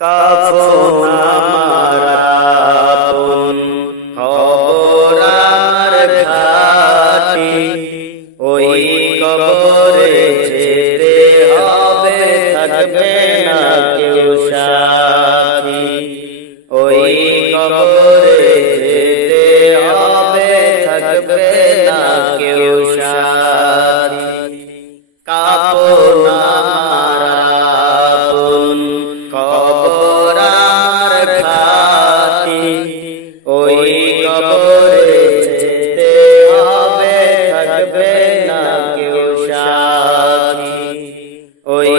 কাফন আমার আপন খবর আমার ঘাটি, ওই কবরে যেতে হবে, থাকবে না কেউ সাথী। ওই কবরে যেতে হবে, থাকবে না কেউ সাথী। কাফন আমার আপন খবর আমার ঘাটি, ওই কবরে যেতে হবে, থাকবে না কেউ সাথী। ওই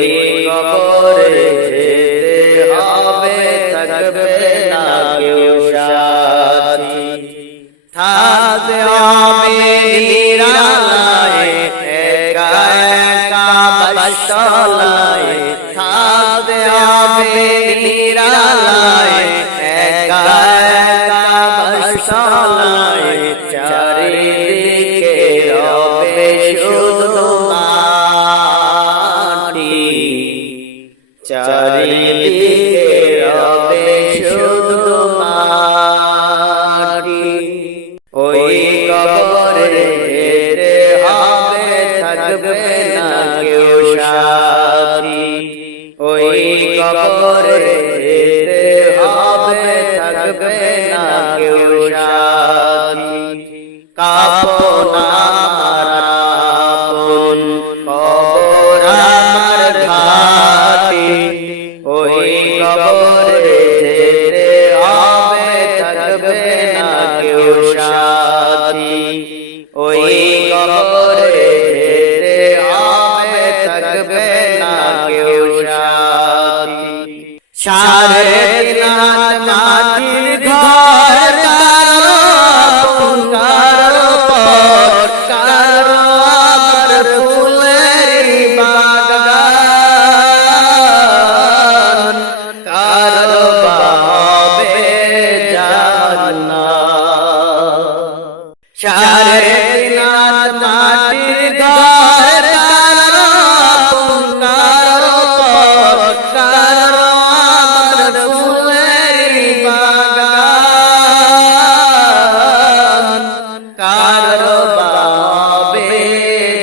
কবরে যেতে হবে, থাকবে না কেউ সাথী। থাকতে হবে নিরালায়, একা একা বাসলায়, থাকতে হবে নিরালায়, একা একা বাসলায়, চারিদিকে রবে শুধু মাটি, চারিদিকে রবে শুধু মাটি। ওই কবরে যেতে হবে, থাকবে না কেউ সাথী। ওই কবরে যেতে হবে, থাকবে না কেউ সাথী। কাফন আমার আপন খবর আমার ঘাটি, ওই কবরে যেতে হবে, থাকবে না কেউ সাথী। ওই কবরে যেতে হবে, থাকবে না কেউ সাথী। সাড়ে তিন মাটির ঘর, কারো আপন কারো পর, কারো আবার ফুলের বাগান, কারো হবে জান্নাত। সাড়ে তিন মাটির ঘর, কারো আপন কারো পর, কারো আবার ফুলের বাগান, কারো হবে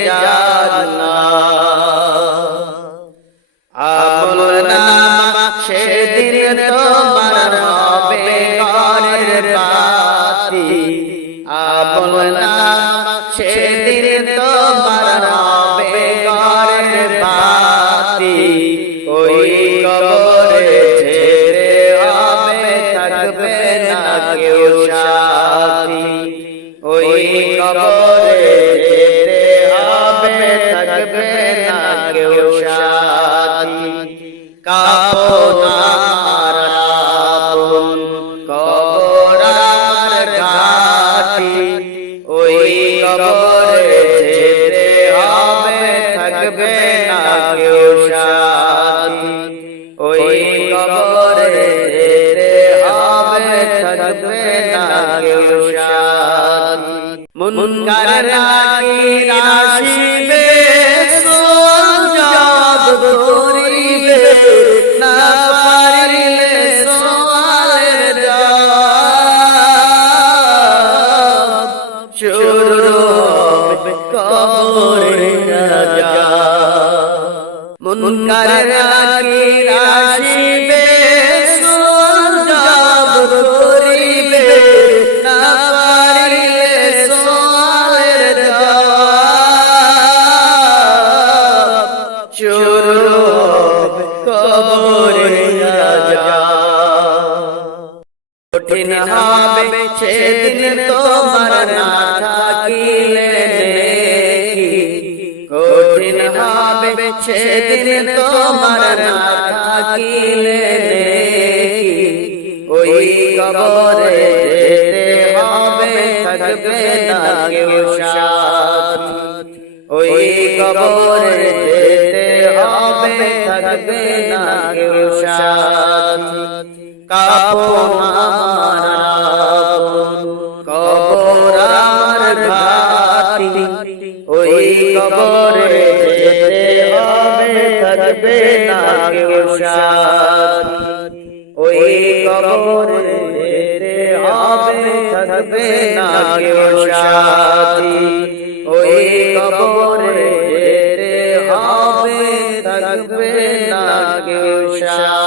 জান্নাত। আমল নামা সেদিন তোমার হবে ঘরের বাতি, আমল নামা সেদিন তোমার হবে ঘরের বাতি। ওই কবরে যেতে হবে, থাকবে না কেউ সাথী। ওই কবরে যেতে হবে, থাকবে না কেউ সাথী। কাফন আমার আপন খবর আমার ঘাটি, ওই কবরে যেতে হবে, থাকবে না কেউ সাথী। ওই কবরে যেতে হবে, থাকবে না কেউ সাথী। মুনকার নাকির আসিবে, সোয়াল জবাব করিবে, না পারিলে সোয়ালের জবাব শুরু হবে কবরে আযাব। মুনকার নাকির আসিবে, সোয়াল জবাব করিবে, না পারিলে সোয়ালের জবাব শুরু হবে কবরে আযাব। কঠিন হবে সেদিন তোমার না থাকিলে নেকি, কঠিন হবে সেদিন তোমার না থাকিলে নেকি। ওই কবরে যেতে হবে, থাকবে না কেউ সাথী। ওই কবরে যেতে হবে, থাকবে না কেউ সাথী। কাফন আমার আপন খবর আমার ঘাটি, ওই কবরে যেতে হবে, থাকবে না কেউ সাথী। ওই কবরে যেতে হবে, থাকবে না কেউ সাথী। ওই কবরে যেতে হবে, থাকবে না কেউ সাথী।